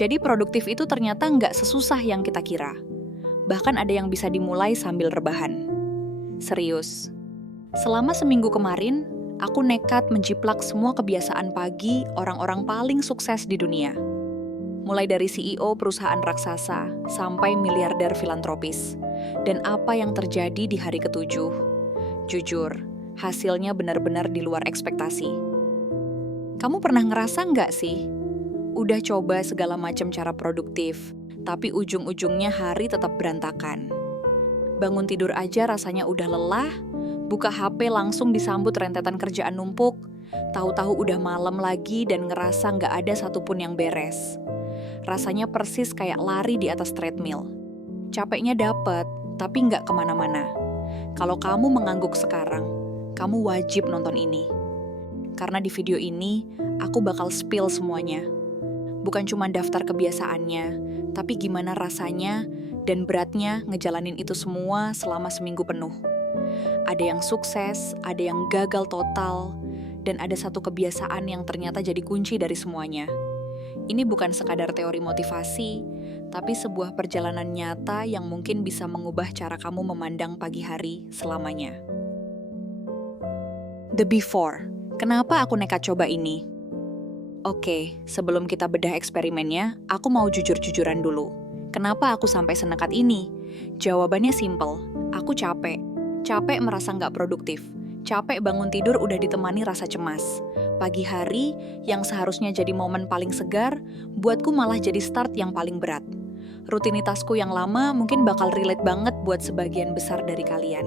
Jadi produktif itu ternyata nggak sesusah yang kita kira. Bahkan ada yang bisa dimulai sambil rebahan. Serius. Selama seminggu kemarin, aku nekat menjiplak semua kebiasaan pagi orang-orang paling sukses di dunia. Mulai dari CEO perusahaan raksasa sampai miliarder filantropis. Dan apa yang terjadi di hari ketujuh? Jujur, hasilnya benar-benar di luar ekspektasi. Kamu pernah ngerasa nggak sih? Udah coba segala macam cara produktif, tapi ujung-ujungnya hari tetap berantakan. Bangun tidur aja rasanya udah lelah, buka HP langsung disambut rentetan kerjaan numpuk, tahu-tahu udah malam lagi dan ngerasa nggak ada satupun yang beres. Rasanya persis kayak lari di atas treadmill. Capeknya dapet, tapi nggak kemana-mana. Kalau kamu mengangguk sekarang, kamu wajib nonton ini. Karena di video ini, aku bakal spill semuanya. Bukan cuma daftar kebiasaannya, tapi gimana rasanya dan beratnya ngejalanin itu semua selama seminggu penuh. Ada yang sukses, ada yang gagal total, dan ada satu kebiasaan yang ternyata jadi kunci dari semuanya. Ini bukan sekadar teori motivasi, tapi sebuah perjalanan nyata yang mungkin bisa mengubah cara kamu memandang pagi hari selamanya. The before. Kenapa aku nekat coba ini? Oke, sebelum kita bedah eksperimennya, aku mau jujur-jujuran dulu. Kenapa aku sampai senekat ini? Jawabannya simple. Aku capek. Capek merasa nggak produktif. Capek bangun tidur udah ditemani rasa cemas. Pagi hari, yang seharusnya jadi momen paling segar, buatku malah jadi start yang paling berat. Rutinitasku yang lama mungkin bakal relate banget buat sebagian besar dari kalian.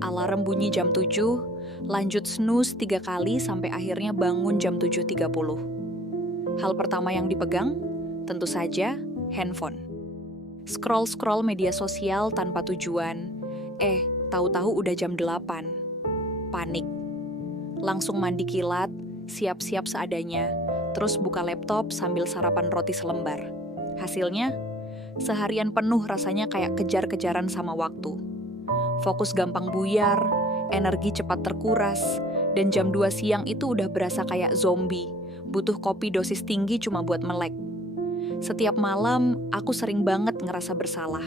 Alarm bunyi jam 7, lanjut snooze 3 kali sampai akhirnya bangun jam 7.30. Hal pertama yang dipegang, tentu saja, handphone. Scroll-scroll media sosial tanpa tujuan. Tahu-tahu udah jam 8. Panik. Langsung mandi kilat, siap-siap seadanya, terus buka laptop sambil sarapan roti selembar. Hasilnya, seharian penuh rasanya kayak kejar-kejaran sama waktu. Fokus gampang buyar, energi cepat terkuras, dan jam 2 siang itu udah berasa kayak zombie, butuh kopi dosis tinggi cuma buat melek. Setiap malam, aku sering banget ngerasa bersalah.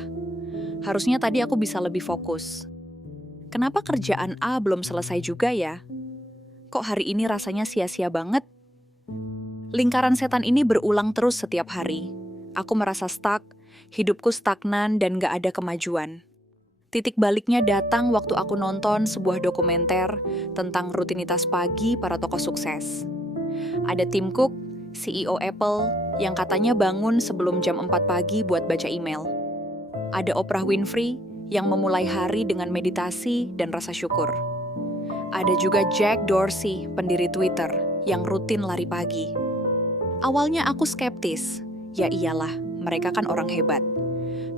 Harusnya tadi aku bisa lebih fokus. Kenapa kerjaan A belum selesai juga ya? Kok hari ini rasanya sia-sia banget? Lingkaran setan ini berulang terus setiap hari. Aku merasa stuck, hidupku stagnan dan gak ada kemajuan. Titik baliknya datang waktu aku nonton sebuah dokumenter tentang rutinitas pagi para tokoh sukses. Ada Tim Cook, CEO Apple, yang katanya bangun sebelum jam 4 pagi buat baca email. Ada Oprah Winfrey, yang memulai hari dengan meditasi dan rasa syukur. Ada juga Jack Dorsey, pendiri Twitter, yang rutin lari pagi. Awalnya aku skeptis, ya iyalah, mereka kan orang hebat.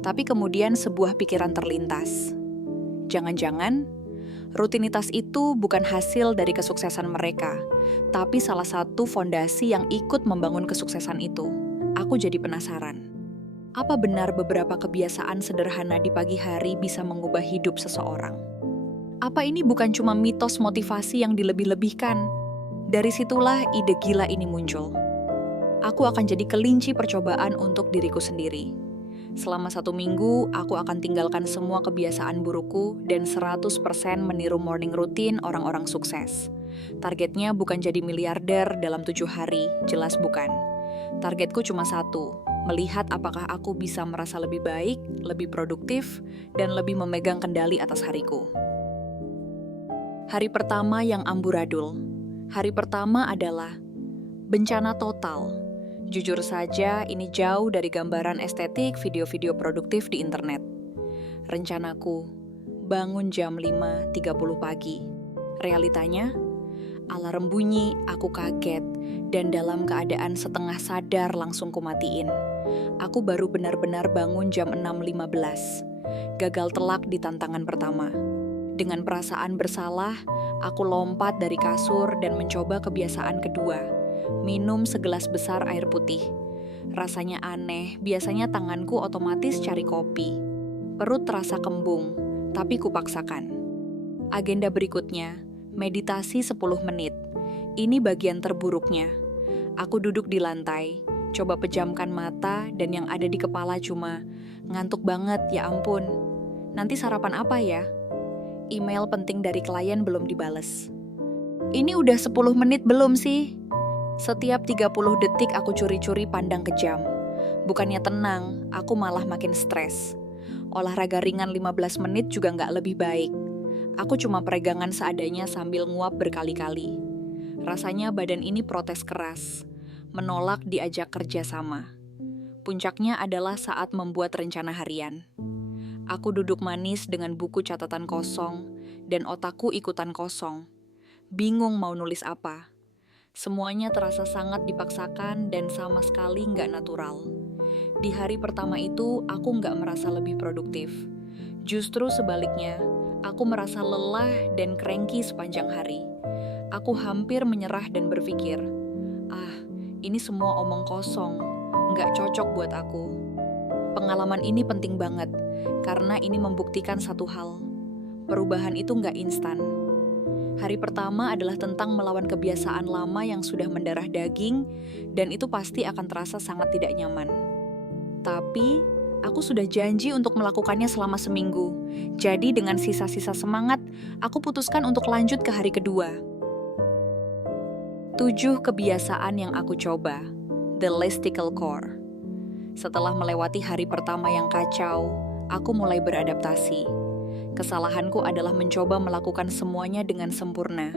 Tapi kemudian sebuah pikiran terlintas. Jangan-jangan, rutinitas itu bukan hasil dari kesuksesan mereka, tapi salah satu fondasi yang ikut membangun kesuksesan itu. Aku jadi penasaran. Apa benar beberapa kebiasaan sederhana di pagi hari bisa mengubah hidup seseorang? Apa ini bukan cuma mitos motivasi yang dilebih-lebihkan? Dari situlah ide gila ini muncul. Aku akan jadi kelinci percobaan untuk diriku sendiri. Selama 1 minggu, aku akan tinggalkan semua kebiasaan burukku dan 100% meniru morning routine orang-orang sukses. Targetnya bukan jadi miliarder dalam 7 hari, jelas bukan. Targetku cuma satu, melihat apakah aku bisa merasa lebih baik, lebih produktif, dan lebih memegang kendali atas hariku. Hari pertama yang amburadul. Hari pertama adalah bencana total. Jujur saja, ini jauh dari gambaran estetik video-video produktif di internet. Rencanaku, bangun jam 5.30 pagi. Realitanya, alarm bunyi, aku kaget, dan dalam keadaan setengah sadar langsung kumatiin. Aku baru benar-benar bangun jam 6.15. Gagal telak di tantangan pertama. Dengan perasaan bersalah, aku lompat dari kasur dan mencoba kebiasaan kedua. Minum segelas besar air putih. Rasanya aneh, biasanya tanganku otomatis cari kopi. Perut terasa kembung, tapi kupaksakan. Agenda berikutnya, meditasi 10 menit. Ini bagian terburuknya. Aku duduk di lantai, Coba pejamkan mata dan yang ada di kepala cuma, ngantuk banget, ya ampun. Nanti sarapan apa ya? Email penting dari klien belum dibales. Ini udah 10 menit belum sih? Setiap 30 detik aku curi-curi pandang ke jam. Bukannya tenang, aku malah makin stres. Olahraga ringan 15 menit juga nggak lebih baik. Aku cuma peregangan seadanya sambil nguap berkali-kali. Rasanya badan ini protes keras, menolak diajak kerja sama. Puncaknya adalah saat membuat rencana harian. Aku duduk manis dengan buku catatan kosong, dan otakku ikutan kosong. Bingung mau nulis apa. Semuanya terasa sangat dipaksakan dan sama sekali nggak natural. Di hari pertama itu, aku nggak merasa lebih produktif. Justru sebaliknya, aku merasa lelah dan cranky sepanjang hari. Aku hampir menyerah dan berpikir, ini semua omong kosong, nggak cocok buat aku. Pengalaman ini penting banget, karena ini membuktikan satu hal. Perubahan itu nggak instan. Hari pertama adalah tentang melawan kebiasaan lama yang sudah mendarah daging, dan itu pasti akan terasa sangat tidak nyaman. Tapi, aku sudah janji untuk melakukannya selama seminggu. Jadi dengan sisa-sisa semangat, aku putuskan untuk lanjut ke hari kedua. 7 kebiasaan yang aku coba. The Listicle Core. Setelah melewati hari pertama yang kacau, aku mulai beradaptasi. Kesalahanku adalah mencoba melakukan semuanya dengan sempurna.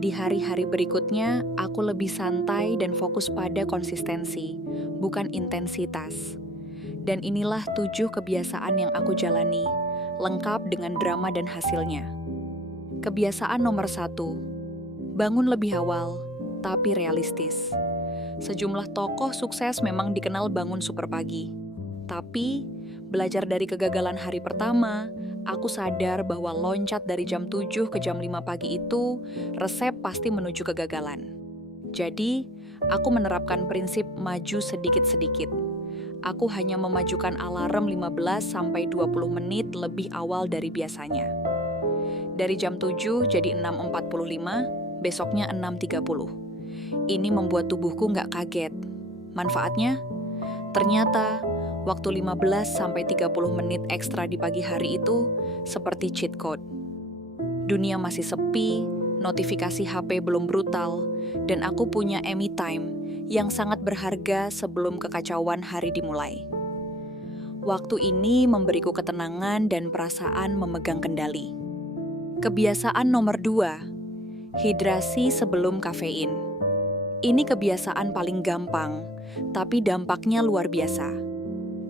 Di hari-hari berikutnya, aku lebih santai dan fokus pada konsistensi, bukan intensitas. Dan inilah 7 kebiasaan yang aku jalani, lengkap dengan drama dan hasilnya. Kebiasaan nomor 1, bangun lebih awal, tapi realistis. Sejumlah tokoh sukses memang dikenal bangun super pagi. Tapi, belajar dari kegagalan hari pertama, aku sadar bahwa loncat dari jam 7 ke jam 5 pagi itu resep pasti menuju kegagalan. Jadi, aku menerapkan prinsip maju sedikit-sedikit. Aku hanya memajukan alarm 15-20 menit lebih awal dari biasanya. Dari jam 7 jadi 6.45, besoknya 6.30. Ini membuat tubuhku nggak kaget. Manfaatnya? Ternyata, waktu 15-30 menit ekstra di pagi hari itu seperti cheat code. Dunia masih sepi, notifikasi HP belum brutal, dan aku punya me time yang sangat berharga sebelum kekacauan hari dimulai. Waktu ini memberiku ketenangan dan perasaan memegang kendali. Kebiasaan nomor 2, hidrasi sebelum kafein. Ini kebiasaan paling gampang, tapi dampaknya luar biasa.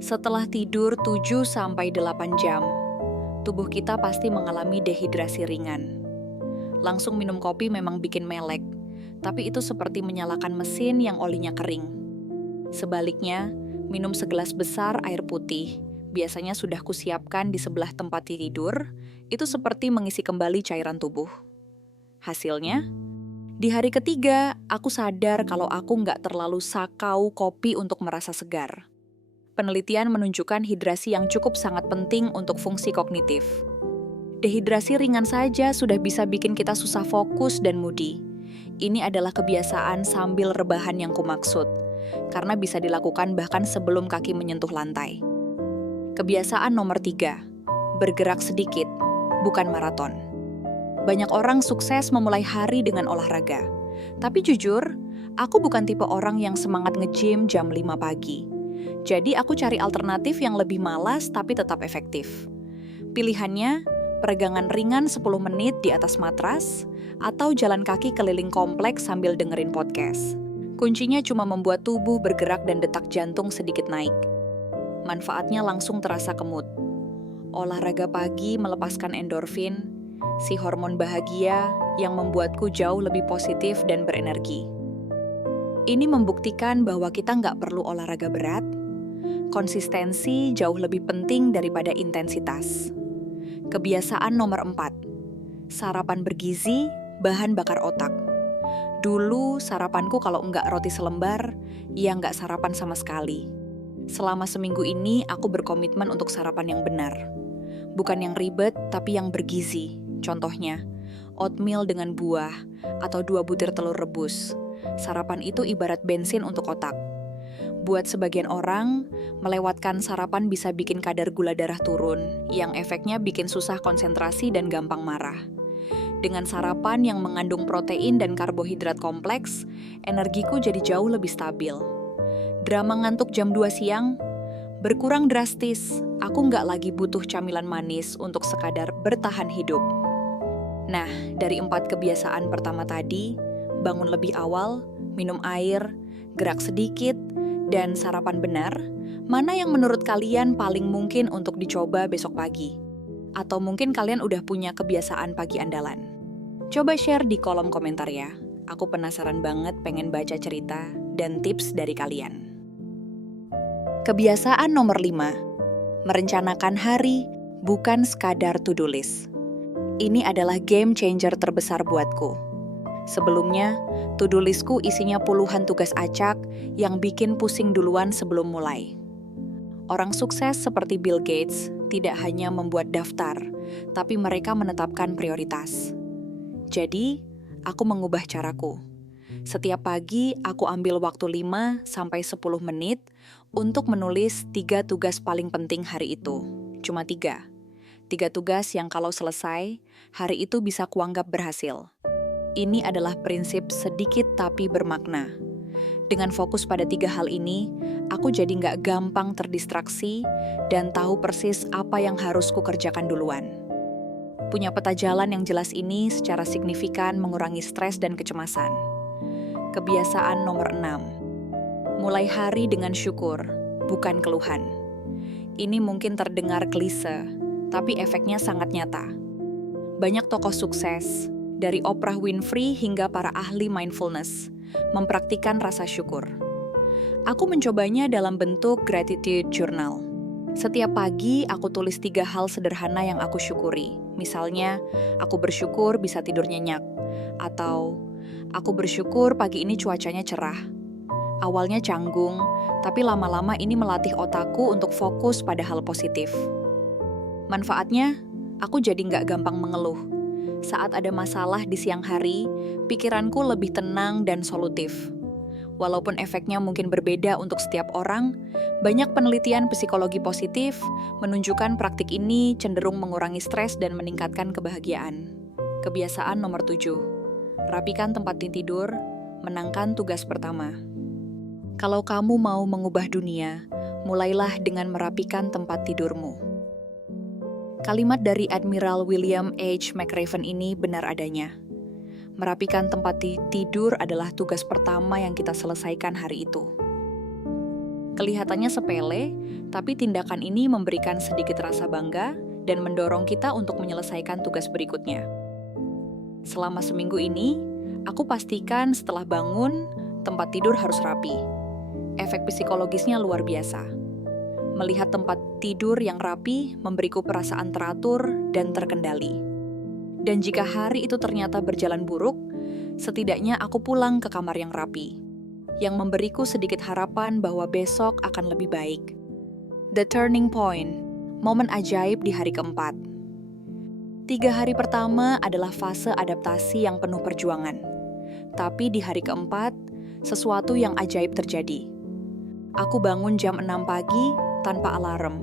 Setelah tidur 7-8 jam, tubuh kita pasti mengalami dehidrasi ringan. Langsung minum kopi memang bikin melek, tapi itu seperti menyalakan mesin yang olinya kering. Sebaliknya, minum segelas besar air putih, biasanya sudah kusiapkan di sebelah tempat tidur, itu seperti mengisi kembali cairan tubuh. Hasilnya, di hari ketiga, aku sadar kalau aku nggak terlalu sakau kopi untuk merasa segar. Penelitian menunjukkan hidrasi yang cukup sangat penting untuk fungsi kognitif. Dehidrasi ringan saja sudah bisa bikin kita susah fokus dan moody. Ini adalah kebiasaan sambil rebahan yang kumaksud, karena bisa dilakukan bahkan sebelum kaki menyentuh lantai. Kebiasaan nomor 3, bergerak sedikit, bukan maraton. Banyak orang sukses memulai hari dengan olahraga. Tapi jujur, aku bukan tipe orang yang semangat nge-gym jam 5 pagi. Jadi aku cari alternatif yang lebih malas tapi tetap efektif. Pilihannya, peregangan ringan 10 menit di atas matras, atau jalan kaki keliling kompleks sambil dengerin podcast. Kuncinya cuma membuat tubuh bergerak dan detak jantung sedikit naik. Manfaatnya langsung terasa kemud. Olahraga pagi melepaskan endorfin, si hormon bahagia yang membuatku jauh lebih positif dan berenergi. Ini membuktikan bahwa kita nggak perlu olahraga berat. Konsistensi jauh lebih penting daripada intensitas. Kebiasaan nomor 4, sarapan bergizi, bahan bakar otak. Dulu sarapanku kalau nggak roti selembar, ya nggak sarapan sama sekali. Selama seminggu ini aku berkomitmen untuk sarapan yang benar. Bukan yang ribet, tapi yang bergizi. Contohnya, oatmeal dengan buah, atau 2 butir telur rebus. Sarapan itu ibarat bensin untuk otak. Buat sebagian orang, melewatkan sarapan bisa bikin kadar gula darah turun, yang efeknya bikin susah konsentrasi dan gampang marah. Dengan sarapan yang mengandung protein dan karbohidrat kompleks, energiku jadi jauh lebih stabil. Drama ngantuk jam 2 siang berkurang drastis. Aku nggak lagi butuh camilan manis untuk sekadar bertahan hidup. Nah, dari 4 kebiasaan pertama tadi, bangun lebih awal, minum air, gerak sedikit, dan sarapan benar, mana yang menurut kalian paling mungkin untuk dicoba besok pagi? Atau mungkin kalian udah punya kebiasaan pagi andalan? Coba share di kolom komentar ya. Aku penasaran banget pengen baca cerita dan tips dari kalian. Kebiasaan nomor 5. Merencanakan hari, bukan sekadar to-do list. Ini adalah game changer terbesar buatku. Sebelumnya, to-do listku isinya puluhan tugas acak yang bikin pusing duluan sebelum mulai. Orang sukses seperti Bill Gates tidak hanya membuat daftar, tapi mereka menetapkan prioritas. Jadi, aku mengubah caraku. Setiap pagi, aku ambil waktu 5-10 menit untuk menulis 3 tugas paling penting hari itu. Cuma 3. 3 tugas yang kalau selesai, hari itu bisa kuanggap berhasil. Ini adalah prinsip sedikit tapi bermakna. Dengan fokus pada 3 hal ini, aku jadi nggak gampang terdistraksi dan tahu persis apa yang harus kukerjakan duluan. Punya peta jalan yang jelas ini secara signifikan mengurangi stres dan kecemasan. Kebiasaan nomor 6. Mulai hari dengan syukur, bukan keluhan. Ini mungkin terdengar klise, tapi efeknya sangat nyata. Banyak tokoh sukses, dari Oprah Winfrey hingga para ahli mindfulness, mempraktikkan rasa syukur. Aku mencobanya dalam bentuk gratitude journal. Setiap pagi, aku tulis 3 hal sederhana yang aku syukuri. Misalnya, aku bersyukur bisa tidur nyenyak. Atau, aku bersyukur pagi ini cuacanya cerah. Awalnya canggung, tapi lama-lama ini melatih otakku untuk fokus pada hal positif. Manfaatnya, aku jadi nggak gampang mengeluh. Saat ada masalah di siang hari, pikiranku lebih tenang dan solutif. Walaupun efeknya mungkin berbeda untuk setiap orang, banyak penelitian psikologi positif menunjukkan praktik ini cenderung mengurangi stres dan meningkatkan kebahagiaan. Kebiasaan nomor 7. Rapikan tempat tidur, menangkan tugas pertama. Kalau kamu mau mengubah dunia, mulailah dengan merapikan tempat tidurmu. Kalimat dari Admiral William H. McRaven ini benar adanya. Merapikan tempat tidur adalah tugas pertama yang kita selesaikan hari itu. Kelihatannya sepele, tapi tindakan ini memberikan sedikit rasa bangga dan mendorong kita untuk menyelesaikan tugas berikutnya. Selama seminggu ini, aku pastikan setelah bangun, tempat tidur harus rapi. Efek psikologisnya luar biasa. Melihat tempat tidur yang rapi memberiku perasaan teratur dan terkendali. Dan jika hari itu ternyata berjalan buruk, setidaknya aku pulang ke kamar yang rapi, yang memberiku sedikit harapan bahwa besok akan lebih baik. The turning point, momen ajaib di hari keempat. 3 hari pertama adalah fase adaptasi yang penuh perjuangan. Tapi di hari keempat, sesuatu yang ajaib terjadi. Aku bangun jam 6 pagi, tanpa alarm.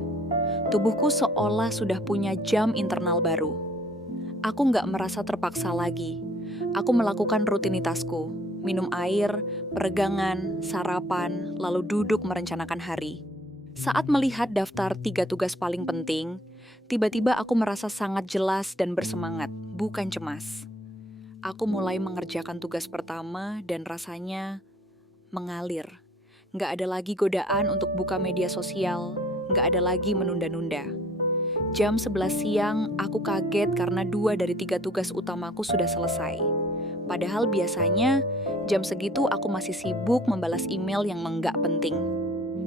Tubuhku seolah sudah punya jam internal baru. Aku nggak merasa terpaksa lagi. Aku melakukan rutinitasku, minum air, peregangan, sarapan, lalu duduk merencanakan hari. Saat melihat daftar 3 tugas paling penting, tiba-tiba aku merasa sangat jelas dan bersemangat, bukan cemas. Aku mulai mengerjakan tugas pertama dan rasanya mengalir. Nggak ada lagi godaan untuk buka media sosial, nggak ada lagi menunda-nunda. Jam 11 siang, aku kaget karena 2 dari 3 tugas utamaku sudah selesai. Padahal biasanya, jam segitu aku masih sibuk membalas email yang nggak penting.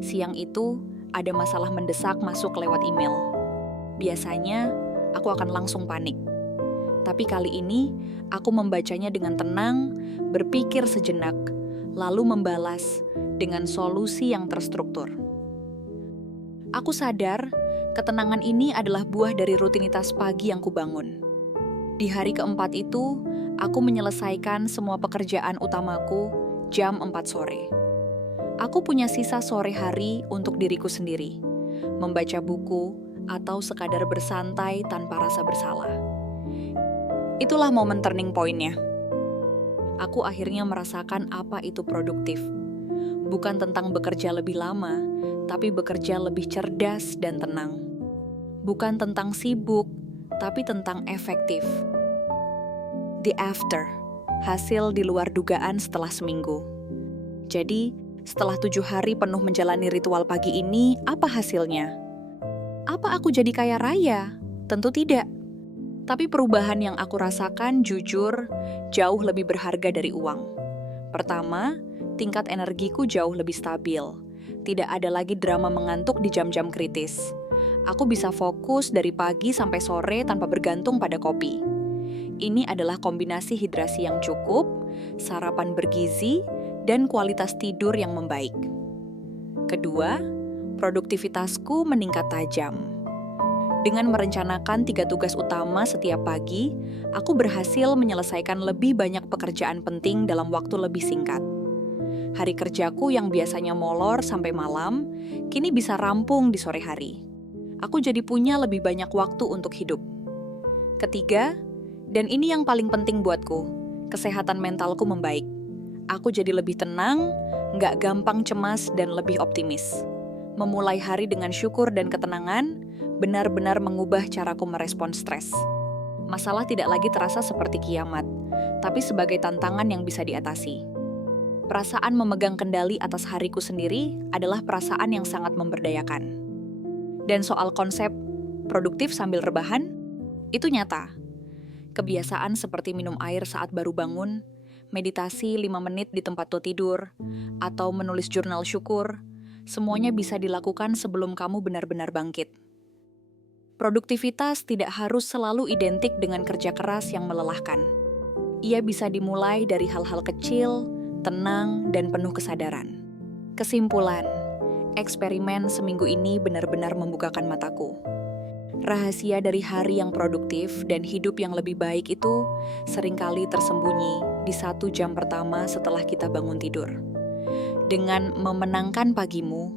Siang itu, ada masalah mendesak masuk lewat email. Biasanya, aku akan langsung panik. Tapi kali ini, aku membacanya dengan tenang, berpikir sejenak, lalu membalas dengan solusi yang terstruktur. Aku sadar, ketenangan ini adalah buah dari rutinitas pagi yang kubangun. Di hari keempat itu, aku menyelesaikan semua pekerjaan utamaku jam 4 sore. Aku punya sisa sore hari untuk diriku sendiri, membaca buku, atau sekadar bersantai tanpa rasa bersalah. Itulah momen turning point-nya. Aku akhirnya merasakan apa itu produktif. Bukan tentang bekerja lebih lama, tapi bekerja lebih cerdas dan tenang. Bukan tentang sibuk, tapi tentang efektif. The after, hasil di luar dugaan setelah seminggu. Jadi, setelah 7 hari penuh menjalani ritual pagi ini, apa hasilnya? Apa aku jadi kaya raya? Tentu tidak. Tapi perubahan yang aku rasakan jujur jauh lebih berharga dari uang. Pertama, tingkat energiku jauh lebih stabil. Tidak ada lagi drama mengantuk di jam-jam kritis. Aku bisa fokus dari pagi sampai sore tanpa bergantung pada kopi. Ini adalah kombinasi hidrasi yang cukup, sarapan bergizi, dan kualitas tidur yang membaik. Kedua, produktivitasku meningkat tajam. Dengan merencanakan 3 tugas utama setiap pagi, aku berhasil menyelesaikan lebih banyak pekerjaan penting dalam waktu lebih singkat. Hari kerjaku yang biasanya molor sampai malam, kini bisa rampung di sore hari. Aku jadi punya lebih banyak waktu untuk hidup. Ketiga, dan ini yang paling penting buatku, kesehatan mentalku membaik. Aku jadi lebih tenang, nggak gampang cemas dan lebih optimis. Memulai hari dengan syukur dan ketenangan, benar-benar mengubah caraku merespon stres. Masalah tidak lagi terasa seperti kiamat, tapi sebagai tantangan yang bisa diatasi. Perasaan memegang kendali atas hariku sendiri adalah perasaan yang sangat memberdayakan. Dan soal konsep produktif sambil rebahan, itu nyata. Kebiasaan seperti minum air saat baru bangun, meditasi 5 menit di tempat tidur, atau menulis jurnal syukur, semuanya bisa dilakukan sebelum kamu benar-benar bangkit. Produktivitas tidak harus selalu identik dengan kerja keras yang melelahkan. Ia bisa dimulai dari hal-hal kecil, tenang, dan penuh kesadaran. Kesimpulan, eksperimen seminggu ini benar-benar membukakan mataku. Rahasia dari hari yang produktif dan hidup yang lebih baik itu seringkali tersembunyi di 1 jam pertama setelah kita bangun tidur. Dengan memenangkan pagimu,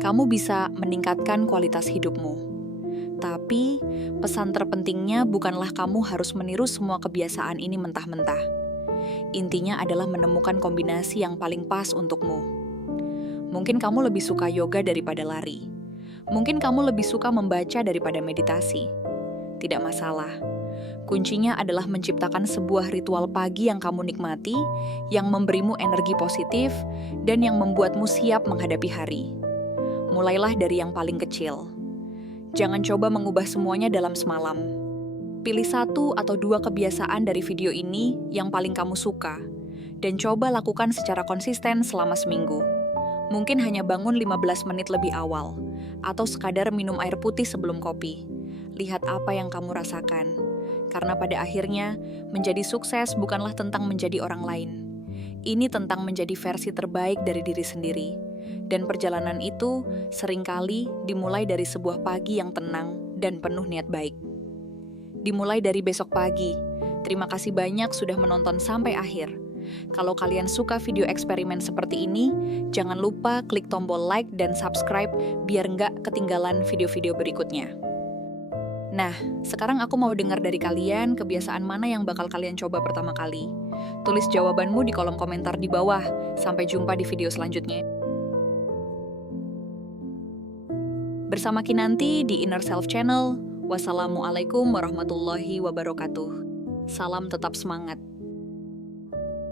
kamu bisa meningkatkan kualitas hidupmu. Tapi, pesan terpentingnya bukanlah kamu harus meniru semua kebiasaan ini mentah-mentah. Intinya adalah menemukan kombinasi yang paling pas untukmu. Mungkin kamu lebih suka yoga daripada lari. Mungkin kamu lebih suka membaca daripada meditasi. Tidak masalah. Kuncinya adalah menciptakan sebuah ritual pagi yang kamu nikmati, yang memberimu energi positif, dan yang membuatmu siap menghadapi hari. Mulailah dari yang paling kecil. Jangan coba mengubah semuanya dalam semalam. Pilih 1 atau 2 kebiasaan dari video ini yang paling kamu suka, dan coba lakukan secara konsisten selama seminggu. Mungkin hanya bangun 15 menit lebih awal, atau sekadar minum air putih sebelum kopi. Lihat apa yang kamu rasakan. Karena pada akhirnya, menjadi sukses bukanlah tentang menjadi orang lain. Ini tentang menjadi versi terbaik dari diri sendiri. Dan perjalanan itu seringkali dimulai dari sebuah pagi yang tenang dan penuh niat baik. Dimulai dari besok pagi. Terima kasih banyak sudah menonton sampai akhir. Kalau kalian suka video eksperimen seperti ini, jangan lupa klik tombol like dan subscribe biar nggak ketinggalan video-video berikutnya. Nah, sekarang aku mau dengar dari kalian kebiasaan mana yang bakal kalian coba pertama kali. Tulis jawabanmu di kolom komentar di bawah. Sampai jumpa di video selanjutnya. Bersama Kinanti di Inner Self Channel. Wassalamualaikum warahmatullahi wabarakatuh. Salam tetap semangat.